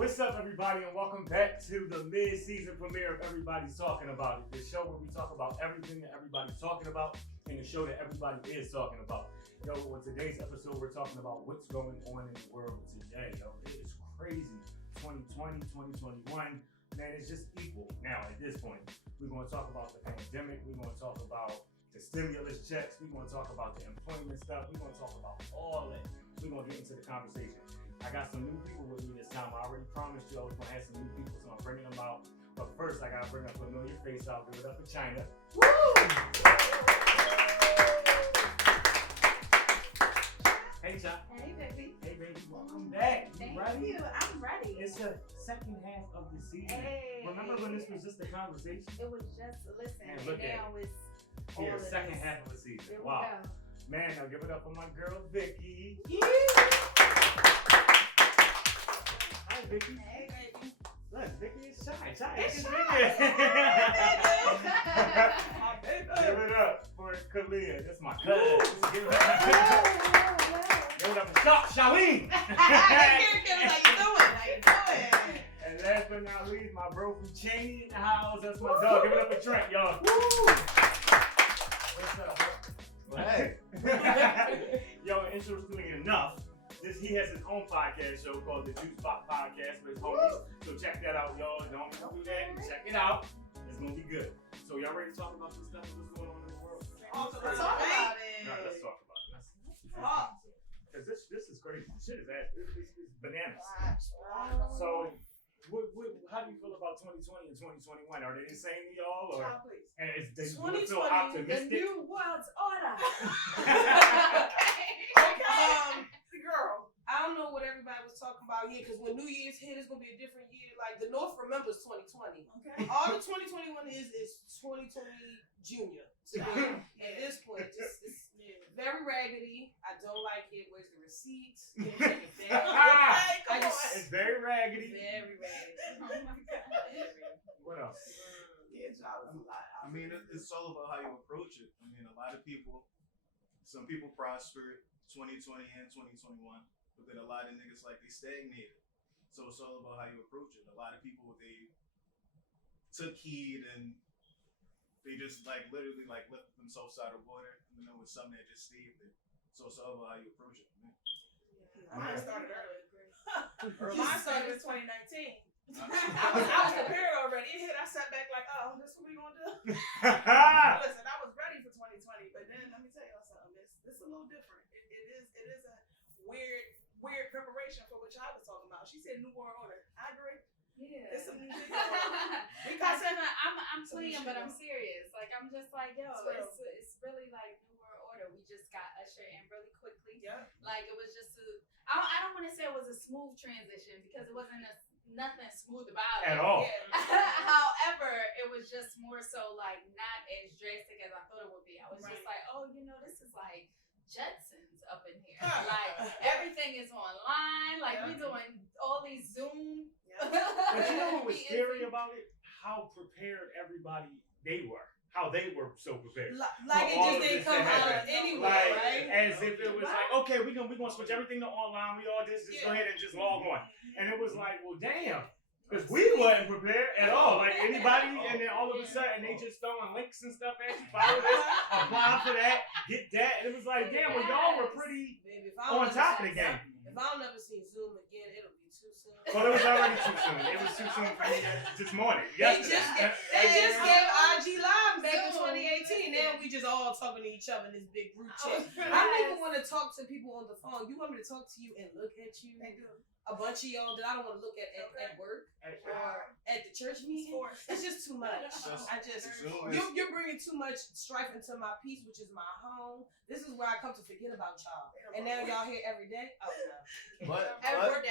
What's up, everybody, and welcome back to the mid-season premiere of Everybody's Talking About It, the show where we talk about everything that everybody's talking about, and the show that everybody is talking about. Yo, on today's episode, we're talking about what's going on in the world today. Yo, it is crazy. 2020, 2021, man, it's just equal now at this point. We're going to talk about the pandemic. We're going to talk about the stimulus checks. We're going to talk about the employment stuff. We're going to talk about all that. We're going to get into the conversation. I got some new people with me this time. I already promised you I was going to have some new people, so I'm bringing them out. But first, I got to bring a familiar face out. Give it up for China. Woo! Hey, China. Hey, baby. Hey, baby. Welcome back. Thank ready? you. I'm ready. It's the second half of the season. Hey. Remember when this was just a conversation? It was just listen, Man, and look at now it's all Yeah, of second this. half of the season. There we Wow. go. Man, now give it up for my girl, Vicky. Yeah. Hi, Vicky. Hey, baby. Look, Vicky is shy. Shy. It's It's shy. My baby. Give it up for Kalia. That's my cousin. Give it up. Give it up for Charlene. How you doing? And last but not least, my bro from Cheney in the house. That's my dog. Give it up for Trent, y'all. What's up, bro? Hey. Yo, interestingly enough, he has his own podcast show called the Juice Pop Podcast with his homies. So check that out, y'all. Don't do that. Check it out. It's gonna be good. So y'all ready to talk about this stuff? What's going on in the world? Let's talk about it. All right, let's talk about it. Cause this is crazy. This shit is it's bananas. So, how do you feel about 2020 and 2021? Are they the same to y'all, or and they feel 2020, optimistic? the new world's order. Girl, I don't know what everybody was talking about here, because when New Year's hit, it's gonna be a different year. Like the North remembers 2020. Okay. All the 2021 is 2020 Junior. So at this point, it's very raggedy. I don't like it. Where's the receipts? Give it back. It's very raggedy. Very raggedy. Oh my God. What else? Yeah, y'all was a lot. I mean, it's all about how you approach it. I mean, a lot of people, some people prospered 2020 and 2021, but then a lot of niggas like they stagnated. So it's all about how you approach it. A lot of people, they took heed and they just like literally like lifted themselves out of water, and then there was some that just stayed there. So it's all about how you approach it. Man. Mine started early. Early. Mine started in 2019. I was prepared already. It hit. I sat back like, oh, this what we gonna do? Listen, I was ready for 2020, but then let me tell y'all something. It's a little different. It is a weird preparation for what y'all was talking about. She said New World Order. I agree. Yeah. It's some new shit. I'm playing, but I'm serious. Like I'm just like, yo, it's really like New World Order. We just got ushered in really quickly. Yeah. Like it was just I don't want to say it was a smooth transition because it wasn't nothing smooth about it At all. Yeah. However, it was just more so like not as drastic as I thought it would be. I was just like, oh, this is like Jetsons up in here. Like everything is online. Like we're doing all these Zoom. But you know what was scary about it? How prepared everybody how they were so prepared. Like it just didn't come out anywhere, Like, right? as if it was like, okay, we're gonna switch everything to online. We all just go ahead and just log on. And it was like, well, damn. Because we wasn't prepared at all. Like anybody, and then all of a sudden they just throwing links and stuff at you. Follow this, apply for that, get that. And it was like, damn, well, y'all were pretty on top of the game. If I don't ever see Zoom again, it'll be too soon. Well, it was already too soon. It was too soon for me this morning. They Yesterday. just gave IG Live back in 2018. Now we just all talking to each other in this big group chat. I don't even want to talk to people on the phone. You want me to talk to you and look at you? A bunch of y'all that I don't want to look at work or at the church meeting. It's just too much. You're bringing too much strife into my peace, which is my home. This is where I come to forget about y'all. And now y'all here every day? Oh, no. Every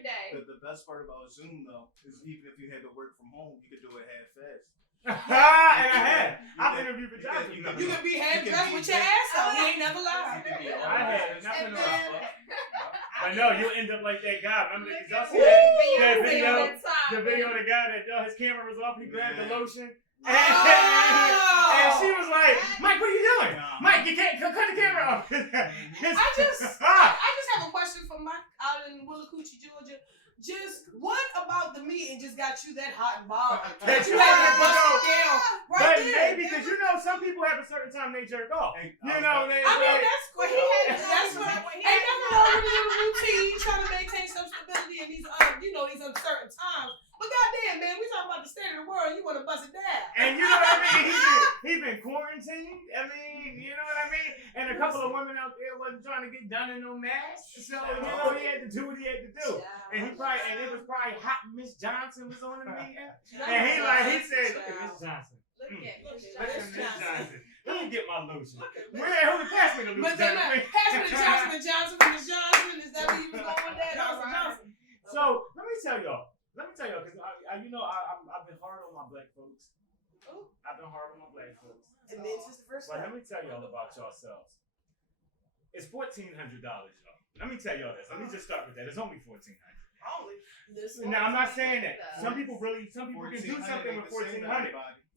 day. The best part about Zoom, though, is even if you had to work from home, you could do it half-fast. And I had. I've interviewed for jobs. You can be half-dressed with your ass out. You ain't never lied. I had nothing about it. I know, you'll end up like that guy. Remember that? Y'all see that video? The video of the guy that his camera was off, he grabbed the lotion. And she was like, Mike, what are you doing? Mike, you can't cut the camera off. I just have a question for Mike out in Willacoochee, Georgia. just what about the meeting just got you that hot and bothered? That you had had to to bust go. it down right But there. maybe because some people have a certain time they jerk off. Hey, You know, I mean, that's cool. That's what. Ain't nothing wrong with your routine, trying to maintain some stability in these, these uncertain times. But goddamn, man, we talking about the state of the world. You want to bust it down? And you know what I mean? He been quarantined. I mean, you know what I mean? And a couple of women out there wasn't trying to get done in no mask. So, he had to do what he had to do. And it was probably hot. Miss Johnson was on the meeting. And he said, look at Miss Johnson. Look at Look at Miss Johnson. Let me get my lotion. Who pass me the lotion? But then pass me the Johnson & Johnson from Miss Johnson. Is that where you was going with that? Johnson. So, let me tell y'all, because I've been hard on my black folks. I've been hard on my black folks. And then since the first But time. let me tell y'all about yourselves. It's $1,400, y'all. Let me tell y'all this. Let me just start with that. It's only $1,400. Now I'm not saying that. Some people can do something with $1,400.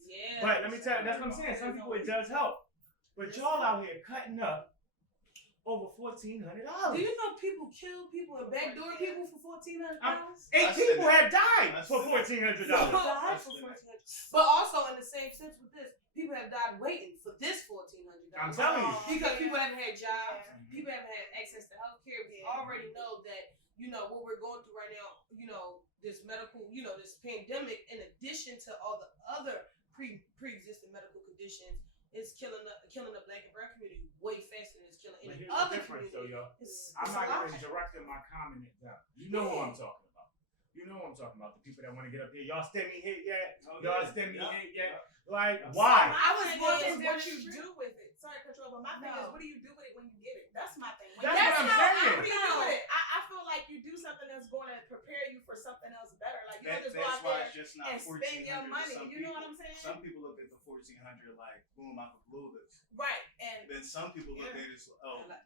Yeah. But let me tell you, that's what I'm saying. Some people it does help. But y'all out here cutting up over $1,400. Do you know people kill people and backdoor people for $1,400? 8 people have died for $1,400. But also in the same sense with this, people have died waiting for this $1,400. I'm telling you. Because people haven't had jobs, people haven't had access to health care. We already know that, what we're going through right now, this medical, this pandemic, in addition to all the other pre-existing medical conditions, is killing the black and brown community way faster than it's killing any other community. Though, y'all. I'm not even directing my comment at them. You know who I'm talking about. You know what I'm talking about. The people that want to get up here. Y'all stem me hit yet? Y'all stem me hit yet? Like, why? I was wondering what you do with it. Sorry, control, but my thing is, what do you do with it when you get it? That's my thing. That's what I'm saying. What do you do with it? I feel like you do something that's going to prepare you for something else better. Like, you don't just go out there and spend your money. You know what I'm saying? Some people look at the $1,400 like, boom, I could blow this. Right. And then some people look at it as,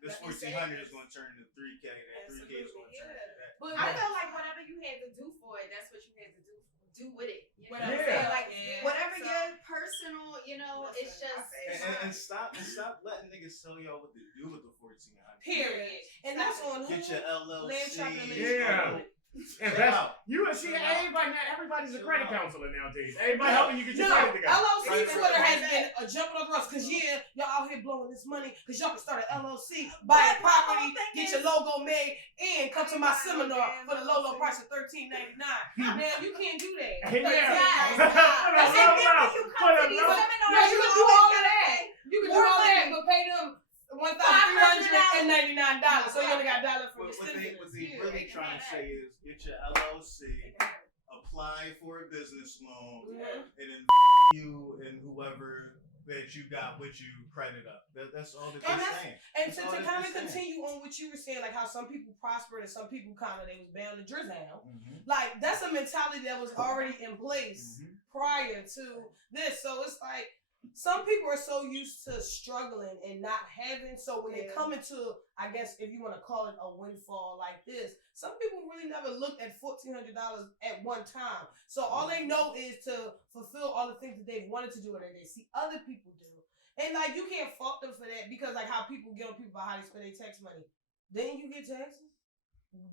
this $1,400 is going to turn into $3K. That $3K is going to turn into that. But I feel like whatever you had to do for it, that's what you had to do with it. You know what I'm saying? Like whatever your personal, it's just and stop letting niggas tell y'all what to do with the $1,400. Period. And that's on who? Get your LLC. Yeah. Everybody's a credit counselor nowadays. Everybody helping you get your credit together. LLC Twitter has been a jumping on the rust because y'all out here blowing this money because y'all can start an LLC, buy a property, get your logo made, and come to my seminar for the low price of $13.99. Man, you can't do that. You can do all of that. You can do all that, but pay them $1,399. So you only got $1 for your stimulus. What they really trying to say is get your LLC, apply for a business loan, and then you and whoever that you got with you credit up. That's all that they're saying. And to kind of continue on what you were saying, like how some people prospered and some people they was bound to drizzle. Like that's a mentality that was already in place prior to this. So it's like some people are so used to struggling and not having. So when they come into, I guess if you want to call it a windfall like this, some people really never looked at $1,400 at one time. So all they know is to fulfill all the things that they wanted to do and that they see other people do. And like you can't fault them for that because like how people get on people about how they spend their tax money. Then you get taxes.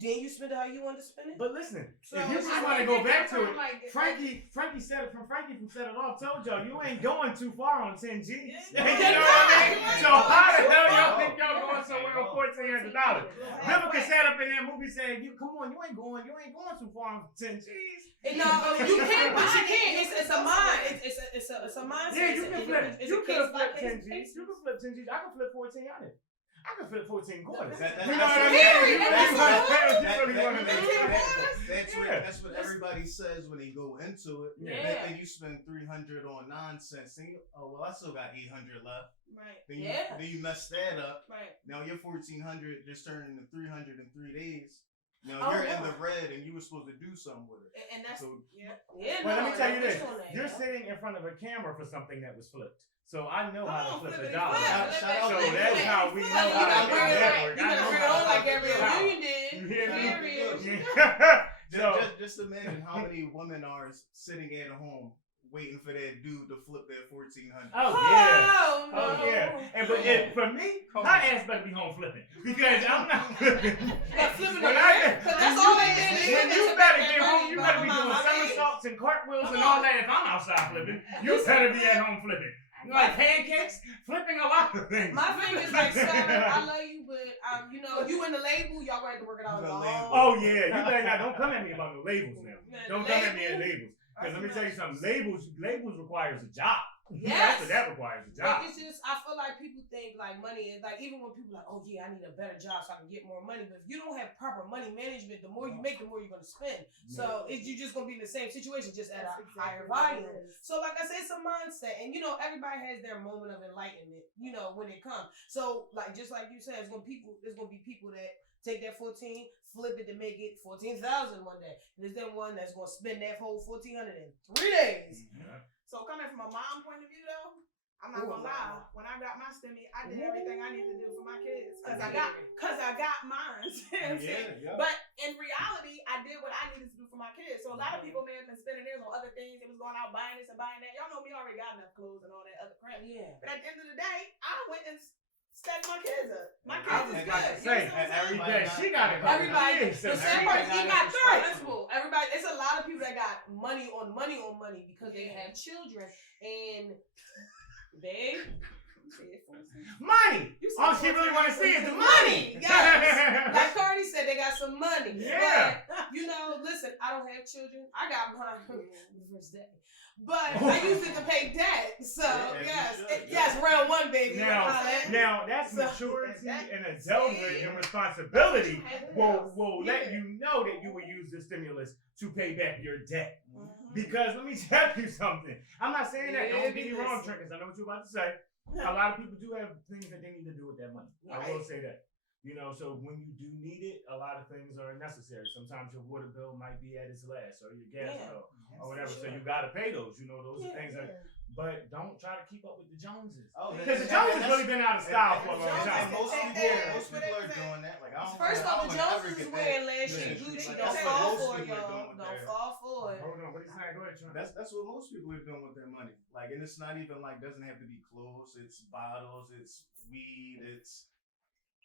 Then you spend it how you want to spend it. But listen, if you just want to go back to it, Frankie said it from Set It Off told y'all you ain't going too far on 10 G's. You know what I mean? So how the hell y'all think y'all going somewhere on $1,400? Vivica sat up in that movie saying, "Come on, you ain't going too far on 10 G's." No, you can't, but you can't. It's a mind. It's a mindset. Yeah, you can flip. You can flip 10 G's. You can flip 10 G's. I can flip 1,400. I can flip 14 quarters. You know what I mean? That's what everybody says when they go into it. They think you spend $300 on nonsense. Then I still got $800 left. Right. Then you mess that up. Right. Now your $1,400 just turned into $300 in 3 days. Now you're in the red and you were supposed to do something with it. And that's well, let me tell you this. You're sitting in front of a camera for something that was flipped. So I know how to flip a dollar. So that's how we know how to do that. You gotta bring it on like Gabrielle Union did. You hear me? Just imagine how many women are sitting at home waiting for that dude to flip that $1,400. Oh yeah. And for me, my ass better be home flipping because I'm not flipping. That's all they did. When you cartwheels and all that if I'm outside flipping. You better be at home flipping. Like pancakes, flipping a lot of things. My thing is like, sir, I love you, but you know, you in the label, y'all gonna have to work it out alone. Oh yeah, you better not. Don't come at me about no labels now. Don't come at me at labels. Because let me tell you something. Labels requires a job. Yes. That requires a job. It's just, I feel like people think like money is like, even when people like, oh yeah, I need a better job so I can get more money. But if you don't have proper money management, the more you make, the more you're gonna spend. So you're just gonna be in the same situation, just at a higher volume. So like I said, it's a mindset, and you know, everybody has their moment of enlightenment. You know, when it comes. So like just like you said, there's gonna be people that take that 14, flip it to make it 14,000 one day. There's then one that's gonna spend that whole 1,400 in 3 days. Yeah. So coming from a mom point of view though, I'm not gonna lie. When I got my stimmy, I did everything I needed to do for my kids because I got mine. But in reality, I did what I needed to do for my kids. So a lot of people may have been spending theirs on other things. They was going out buying this and buying that. Y'all know me already got enough clothes and all that other crap. Yeah. But at the end of the day, I went and stepped my kids up. My I kids was is about good. to say, every day she got it. Everybody, the same person, he got Right. principal. Everybody, it's a lot of people that got money on money because they have children. And babe, money. All she really want to see is the money. Yes. Like Cardi said, they got some money. Yeah. But, you know, listen, I don't have children. I got mine the first day. But I used it to pay debt. So, yes, round one, baby. Now that's maturity and adulthood and responsibility will let you know that you will use the stimulus to pay back your debt. Because let me tell you something. I'm not saying that. Don't get me wrong, Trinkers. I know what you're about to say. A lot of people do have things that they need to do with that money. I will say that. You know, so when you do need it, a lot of things are necessary. Sometimes your water bill might be at its last, or your gas bill, or whatever. So you gotta pay those. You know, those are things that. But don't try to keep up with the Joneses. Because the Joneses really been out of style for a long time. Most people are doing that. Like, I don't. First off, the Joneses is wearing last year Gucci. Don't fall for it, y'all. Don't fall for it. Hold on, what are you saying? Go ahead, Trump. That's what most people are doing with their money. Like, and it's not even like doesn't have to be clothes. It's bottles. It's weed. It's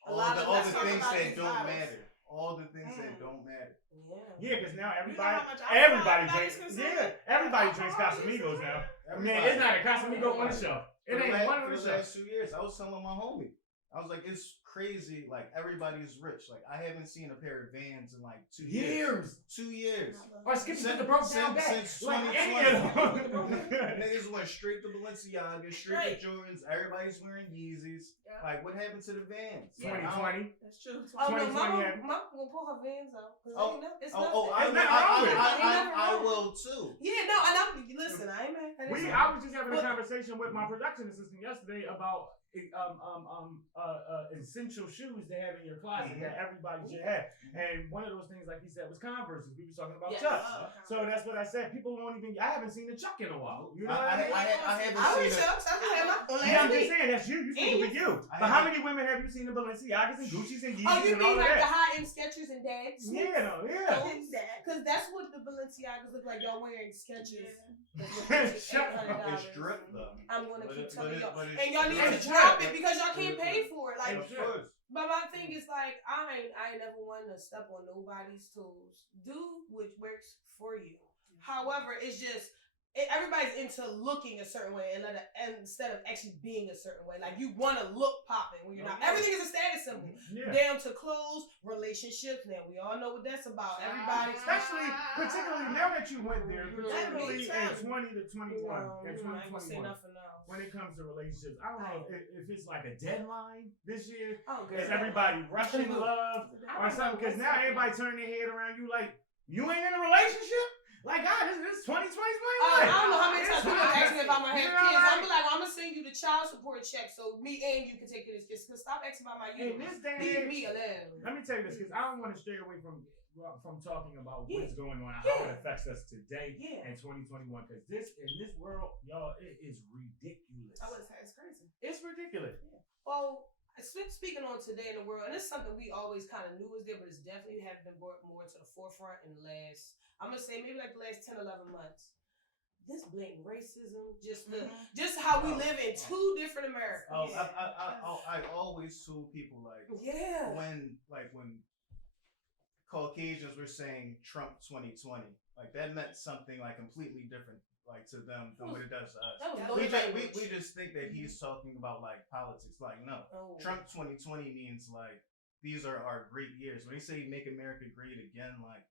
all the things that don't matter. All the things that don't matter. Yeah, because now everybody drinks. Yeah, everybody drinks Casamigos now. Man, it's not a Casamigo on the shelf. It ain't one on the shelf. Last 2 years, I was telling my homie, I was like, it's crazy. Like, everybody's rich. Like, I haven't seen a pair of Vans in like 2 years. 2 years. Or skipping to the broke down bag. Since Like 2020. Niggas went straight to Balenciaga, straight to Jordans. Everybody's wearing Yeezys. Like, what happened to the Vans? 2020. That's true. Oh no, mama gonna pull her Vans out. I will too. Yeah, no, and listen, I ain't mad. I was just having a conversation with my production assistant yesterday about essential shoes to have in your closet that everybody should have. And one of those things, like he said, was Converse. We were talking about Chucks. So that's what I said. People won't even. I haven't seen a Chuck in a while. You know what I mean? I haven't seen Chucks. I just had my yeah, I'm just saying that's you. You speaking with you. But how many women have you seen in Balenciagas and Gucci's and Yeezys? Oh, you and mean all like of the that? high-end Skechers and Dads? Yeah. Because that's what the Balenciagas look like. Y'all wearing Skechers. Shut up. It's drip though. I'm gonna keep telling y'all, but and y'all need to it's drop drip. it because y'all can't pay for it. Like, But my thing is like, I ain't never wanted to step on nobody's toes. Do what works for you. However, it's just everybody's into looking a certain way instead of actually being a certain way. Like, you want to look popping when you're not. Everything is a status symbol. Down to clothes, relationships. Now we all know what that's about. Everybody, particularly now that you went there, particularly in 20 to 21, in 2021. When it comes to relationships, I don't know if it's like a deadline this year. Is everybody rushing love or something? Because now everybody turning their head around you like, you ain't in a relationship? Like, God, this is 2020. I don't know how many times people ask me if I'm gonna have kids. I'm like, well, I'm gonna send you the child support check so me and you can take care of this kids. Cause stop asking about my youth. Leave me alone. Let me tell you this, because I don't want to stray away from talking about what's going on and how it affects us today in 2021. Because in this world, y'all, it is ridiculous. I would say it's crazy. It's ridiculous. Well, speaking on today in the world, and it's something we always kind of knew was there, but it's definitely have been brought more to the forefront in the last, I'm gonna say maybe like the last 10, 11 months. This blatant racism, just how we live in two different Americas. I always told people when Caucasians were saying Trump 2020. Like that meant something like completely different, like to them than what it does to us. That was We just think that he's talking about like politics. Like no, Trump 2020 means like these are our great years. When they say make America great again, like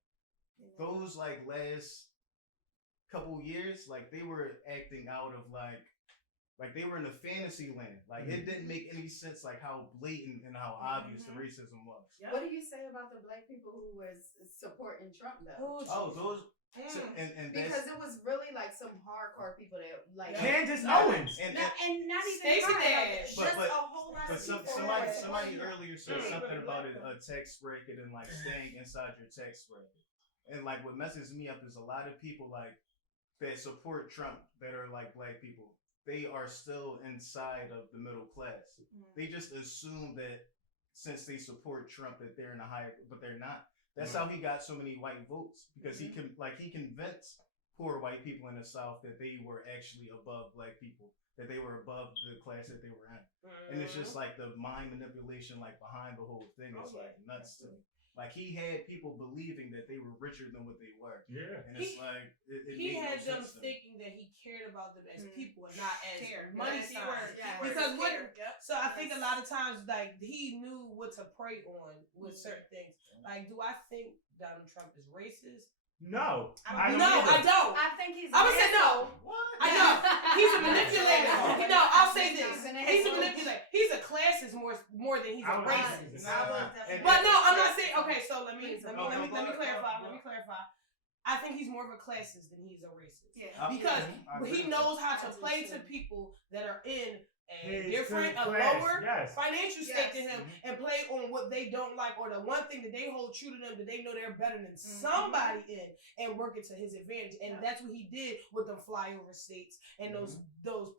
those like last couple years, like they were acting out of like they were in a fantasy land. Like it didn't make any sense, like how blatant and how obvious the racism was. Yep. What do you say about the black people who was supporting Trump though? Those. So, and because it was really like some hardcore people that like Candace Owens and not even Stacey Dash, just a whole lot of people. Somebody earlier said something about a tax bracket and like staying inside your tax bracket. And like what messes me up is a lot of people like that support Trump that are like black people. They are still inside of the middle class. They just assume that since they support Trump that they're in a higher, but they're not. That's how he got so many white votes because he convinced poor white people in the South that they were actually above black people, that they were above the class that they were in. And it's just like the mind manipulation like behind the whole thing is like nuts to me. Like he had people believing that they were richer than what they were. Yeah. And it's like he had them thinking that he cared about them as people and not as money signs. Because so I think a lot of times like he knew what to prey on with certain things. Like, do I think Donald Trump is racist? No. I don't. I think he's. I would say no. What? I know. He's a manipulator. I'll say this. He's a manipulator. He's a classist more than he's a racist. But no, I'm not saying. Okay, so let me clarify. Let me clarify. I think he's more of a classist than he's a racist. Yeah. Because he knows how to play to people that are in a different, a lower financial state to him and play on what they don't like or the one thing that they hold true to them that they know they're better than somebody in and work it to his advantage. And that's what he did with them flyover states and those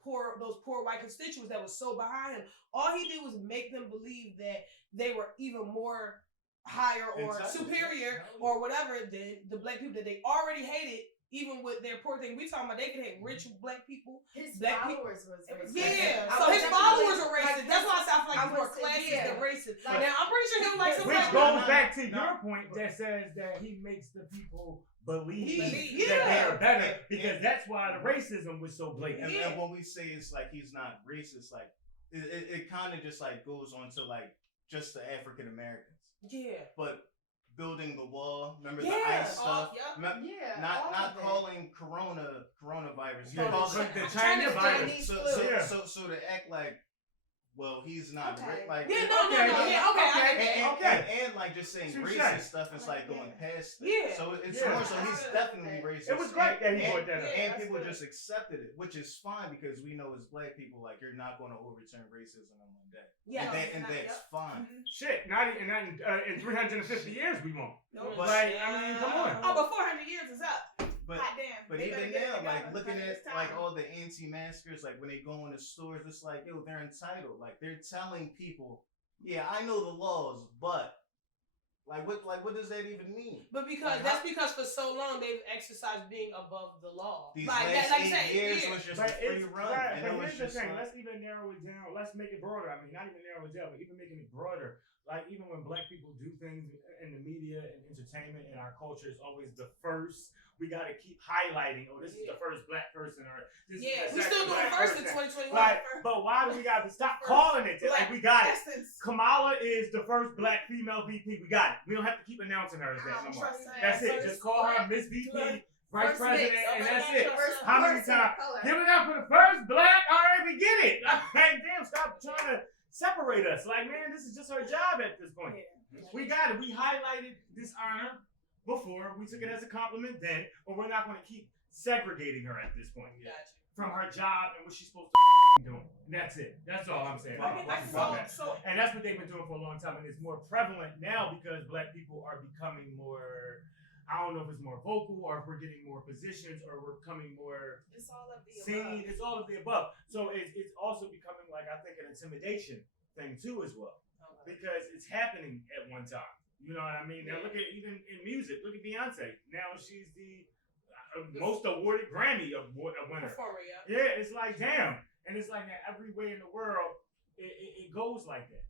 poor white constituents that was so behind him. All he did was make them believe that they were even more higher or superior or whatever than the black people that they already hated. Even with their poor thing, we talking about they could hate rich black people. His black followers was racist. Yeah, so his followers are racist. That's why I feel like he's more classist than racist. Now I'm pretty sure he don't like some. Which goes back to your point that says that he makes the people believe that they are better because that's why the racism was so blatant. And when we say it's like he's not racist, like it kind of just like goes on to like just the African Americans. Yeah, but. Building the wall, remember the ice stuff? Not calling coronavirus. Yeah, the China virus. So to act like, well, he's not like okay. And like just saying racist stuff is like going past it. So it's more so he's definitely racist. It was great that he brought that up. And people just accepted it, which is fine because we know as black people, like you're not going to overturn racism in one day. Yeah, and that's fine. Shit, not in 350 years we won't. Nope. Like, I mean, come on. Oh, but 400 years is up. But even now, like looking at like all the anti-maskers, like when they go in the stores, it's like, yo, they're entitled. Like they're telling people, yeah, I know the laws, but what does that even mean? But that's because for so long they've exercised being above the law. These last 8 years was just a free run. But here's the thing, let's even narrow it down. Let's make it broader. I mean, not even narrow it down, but even making it broader. Like even when black people do things in the media and entertainment and our culture is always the first. We got to keep highlighting. Oh, this is the first black person, or this is we still doing first in 2021. Like, but why do we got to stop calling it? Like we got it. Kamala is the first black female VP. We got it. We don't have to keep announcing her as that no more. That's it. Just call her Miss VP, Vice President, and that's it. How many times? Give it up for the first black. All right, we get it. Like, damn, stop trying to separate us. Like, man, this is just her job at this point. We got it. We highlighted this honor before. We took it as a compliment then, but we're not going to keep segregating her at this point from her job and what she's supposed to do. And that's it. That's all I'm saying. And that's what they've been doing for a long time, and it's more prevalent now because black people are becoming more. I don't know if it's more vocal or if we're getting more positions or we're becoming more it's all of the seen. Above. It's all of the above. So it's also becoming like I think an intimidation thing too as well because it's happening at one time. You know what I mean? Now look at even in music. Look at Beyonce. Now she's the most awarded Grammy winner. Performer, yeah, it's like damn, and it's like that every way in the world. It goes like that.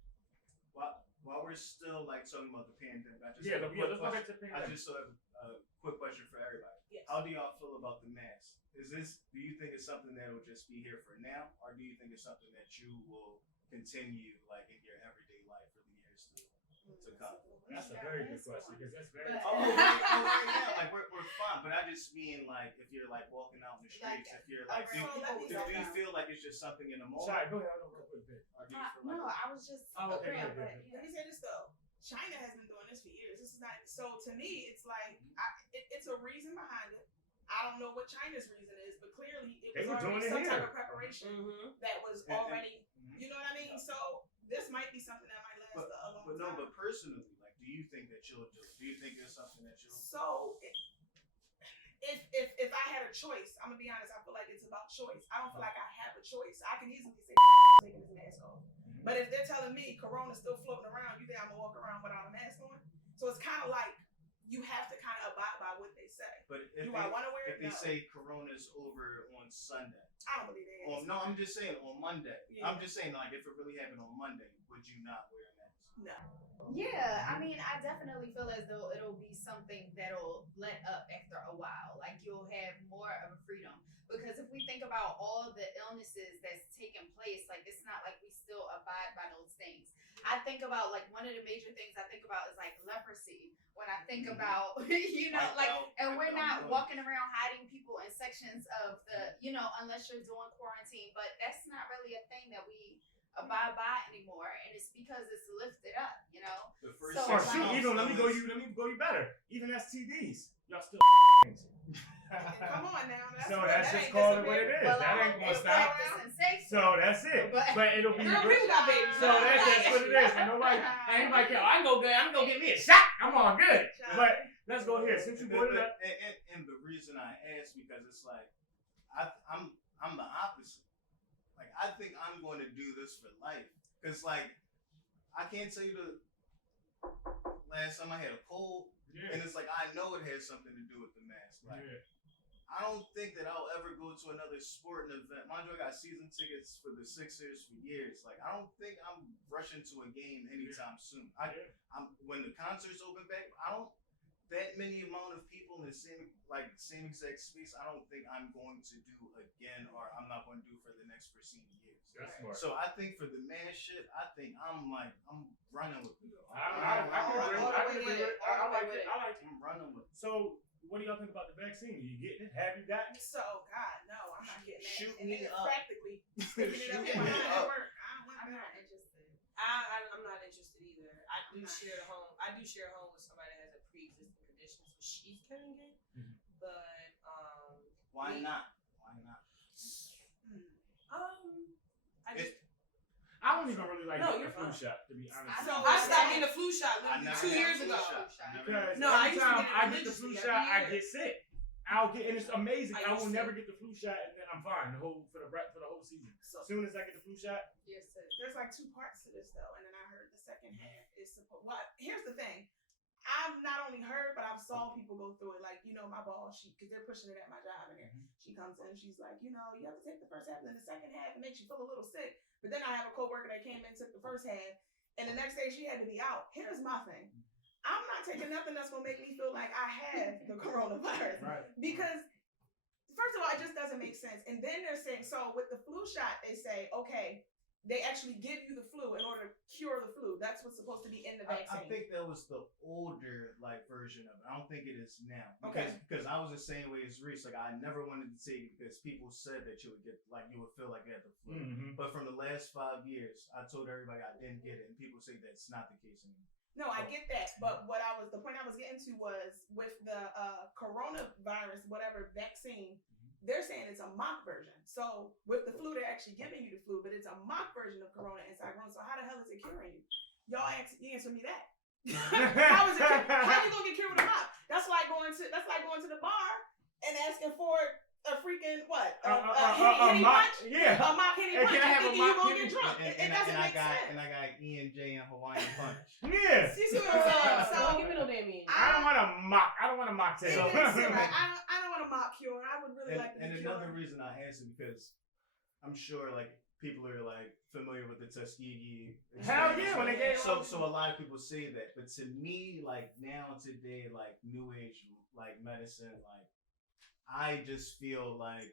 while we're still like talking about the pandemic, I just Yeah, have a let's quick go back question. to the I pandemic. just have a quick question for everybody. Yes. How do y'all feel about the mask? Do you think it's something that will just be here for now, or do you think it's something that you will continue like in your everyday life for the years to come? That's a very good question because that's very. Right now, like we're fine, but I just mean like if you're like walking out in the streets, if you're like, do you feel like it's just something in the moment? Sorry, go ahead. I'll go real quick. Or do you feel No, like I was just Oh, okay, agreeing, good, but good. Let me say this though. China has been doing this for years. This is not so. To me, it's like it's a reason behind it. I don't know what China's reason is, but clearly it They was were doing already it some here. type of preparation that was already. You know what I mean? So this might be something that might last a long But time. no, but personally, like, do you think that you'll do it? Do you think it's something that you'll? So if I had a choice, I'm gonna be honest. I feel like it's about choice. I don't feel like I have a choice. I can easily say taking this mask off. But if they're telling me Corona's still floating around, you think I'm gonna walk around without a mask on? So it's kind of like you have to kind of abide by what they say. But if Do I want to wear if it? they No. say Corona's over on Sunday, I don't believe they is. no, I'm just saying on Monday. Yeah. I'm just saying like if it really happened on Monday, would you not wear a mask? No. yeah, I mean, I definitely feel as though it'll be something that'll let up after a while. Like you'll have more of a freedom. Because if we think about all the illnesses that's taken place, like it's not like we still abide by those things. I think about like one of the major things I think about is like leprosy. When I think about, and we're not walking around hiding people in sections of the, unless you're doing quarantine, but that's not really a thing that we abide by anymore, and it's because it's lifted up, The first So, Or six shoot, months even let me go was- you better. Even STDs, y'all still. Come on now. So what- that's that just ain't call it what it disappearing. is. Well, That I ain't hope gonna it's stop. practice and safety. So that's it. But- But it'll be. Girl, people got babies. So that's what it is. And nobody care. I can go good. I'm gonna get me a shot. I'm all good. But let's go here. Since you brought it up. And the reason I asked because it's like I'm the opposite. Like I think I'm going to do this for life. Cause like I can't tell you the last time I had a cold, and it's like I know it has something to do with the mask. Like I don't think that I'll ever go to another sporting event. Mind you, I got season tickets for the Sixers for years. Like I don't think I'm rushing to a game anytime soon. I'm when the concerts open back, I don't that many amount of people in the same exact space. I don't think I'm going to do again, or I'm not going to do for the next foreseen years. That's smart. So I think for the mask shit, I think I'm running with it. I can agree with it. I like it. I'm running with it. So, what do y'all think about the vaccine? You getting it? Have you gotten it? So God, no, I'm not getting that. Shoot And me then up. Practically sticking it up Shoot in my me hand up. at work. I don't want I'm that. not interested. I'm not interested either. I do not. share a home. I do share a home with somebody that has a pre-existing condition, so she's getting it. But Why me- not? Why not? I just I don't even really like No, getting you're the flu fine. shot, to be honest. I stopped getting the flu shot I literally never 2 got years a flu ago. shot. I never Because No, I every used to time get it I get the flu religiously shot, I every get sick. And it's amazing. I I will used to. never get the flu shot, and then I'm fine for the whole season. So As soon as I get the flu shot, Yes, sir. there's like two parts to this though, and then I heard the second half is supposed. Well, here's the thing. I've not only heard, but I've saw people go through it. Like, my boss, because they're pushing it at my job, and she comes in, she's like, you have to take the first half, and then the second half, it makes you feel a little sick. But then I have a coworker that came in, took the first half, and the next day she had to be out. Here's my thing. I'm not taking nothing that's gonna make me feel like I have the coronavirus. right? Because first of all, it just doesn't make sense. And then they're saying, so with the flu shot, they say, okay, they actually give you the flu in order to cure the flu. That's what's supposed to be in the I vaccine. think that was the older version of it. I don't think it is now. Okay. Because I was the same way as Reese. Like I never wanted to take it because people said that you would feel like you had the flu. Mm-hmm. But from the last 5 years, I told everybody I didn't get it, and people say that's not the case anymore. No, I get that. But the point I was getting to was with the coronavirus, whatever vaccine, they're saying it's a mock version. So with the flu, they're actually giving you the flu, but it's a mock version of corona inside corona. So how the hell is it curing you? Y'all answer me that. How is it? How you gonna get cured with a mock? That's like going to the bar and asking for a freaking what? A henny mock, punch? yeah. A mock henny Hey, punch. can I have a Thinking you mock gonna henny? get drunk. It doesn't make sense. And I got E&J and Hawaiian Punch. Yeah. You see what I'm saying? So Don't give me no damn mean. I don't want a mocktail. I don't want a mock cure. I would really like to. And be another cured. reason I asked it because I'm sure like people are like familiar with the Tuskegee. Hell yeah, when they gave so a lot of people say that, but to me, like now today, like new age, like medicine, like I just feel like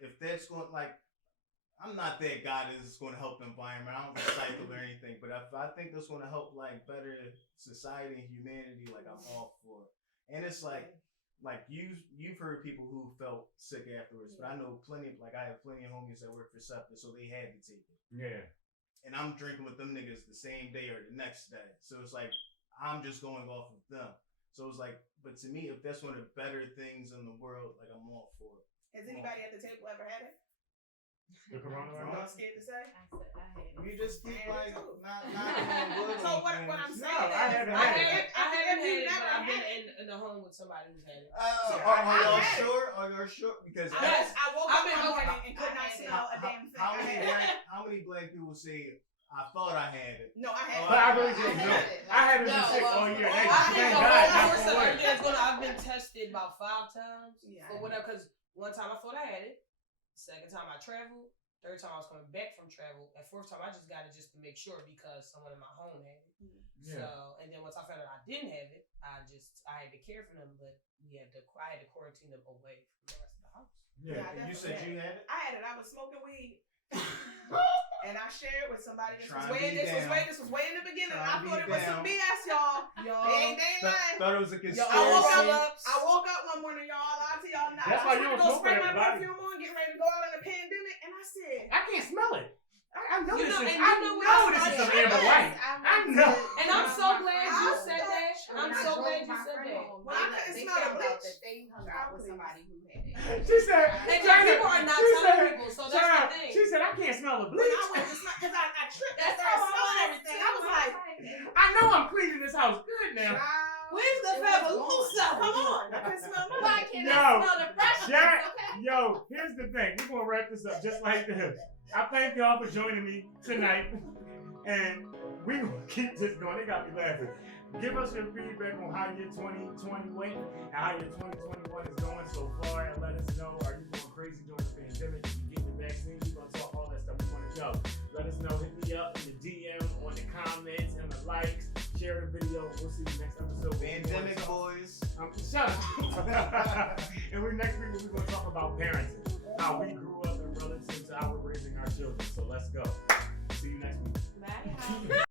if that's going like. I'm not that guy that's going to help the environment. I don't recycle or anything, but if I think that's going to help like better society and humanity, like I'm all for it. And it's like you've heard people who felt sick afterwards, but I know I have plenty of homies that work for SEPTA, so they had to take it. Yeah. And I'm drinking with them niggas the same day or the next day, so it's like I'm just going off of them. So it's like, but to me, if that's one of the better things in the world, like I'm all for it. Has anybody at the table ever had it? The coronavirus? I'm scared to say. I said I had it. You just keep like not So what I'm saying No, I is, haven't I had haven't it. had it, never but I've had been in the home with somebody who's had it. Are y'all sure? Are y'all sure? Because I woke up I've been one okay. morning and could not smell a damn thing. how many black people say I thought I had it? No, I had But I it. really didn't know. I haven't been sick all year. Thank I God. had Knock on wood. I've been tested about 5 times Yeah, for whatever. Because one time I thought I had it. Second time I traveled. Third time I was coming back from travel. And fourth time I just got it just to make sure because someone in my home had it. Yeah. So and then once I found out I didn't have it, I had to care for them, but I had to quarantine them away from the rest of the house. Yeah. I And you said you had it? I had it. I was smoking weed. And I shared with somebody. This was Trying to way in the beginning. I thought it was some BS, y'all. They ain't lying. Thought it was a conspiracy. I woke up one morning, y'all. I lied to y'all now. That's I why was you gonna don't go smoke spray with my everybody. perfume on, getting ready to go out in the pandemic, and I said, I can't smell it. I know You this know- is. and I you know know what? this is some I amber light. I know. And I'm so glad you I said that. I'm so glad you said that. Well, I couldn't smell the bleach. They hung out with somebody who had it. She said. And people are not telling people, so that's the thing. She said I can't smell the when bleach. I went to smell, because I tripped. That's I started how I smelling was everything. I was like, I know I'm cleaning this house good now. Where's the Fabuloso? Come on. I couldn't smell nothing. Why can't Yo, I smell the freshness? Jack, Okay. yo, here's the thing. We're gonna wrap this up just like this. I thank y'all for joining me tonight, and we gonna keep this going. They got me laughing. Give us your feedback on how your 2020 went and how your 2021 is going so far, and let us know. Are you going crazy during the pandemic? Did you get the vaccine? We gonna talk all that stuff. We want to know. Let us know. Hit me up in the DM, on the comments, and the likes. Share the video. We'll see you next episode. Pandemic boys. Shut up. And next week we're going to talk about parenting, how we grew up in relative to how we're raising our children. So let's go. See you next week. Bye.